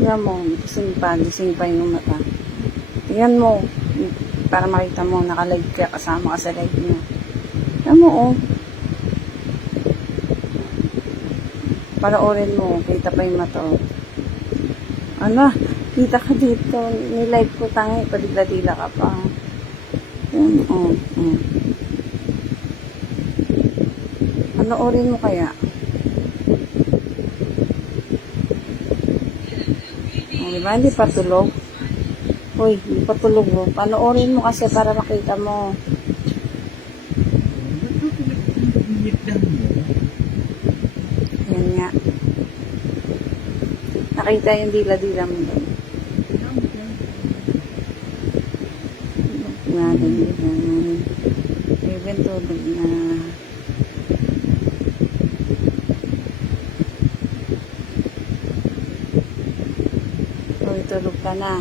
Tingnan mo, gising pa, gising pa yung mata. Tingnan mo, para makita mo, nakalive ka, kasama ka sa live niya. Tingnan mo, oh. Panoorin mo, kita pa yung mata, oh. Ano, kita ka dito, nilive ko tangi, padigla-dila ka pa. Yan, oh, oh. Panoorin mo kaya. Di ba? Hindi pa tulog. Uy, hindi pa tulog mo. Panoorin mo kasi para makita mo. Yan nga. Nakita yung dila-dila mo doon. Na, dila. Even tulog na. Uy, tulog ka na.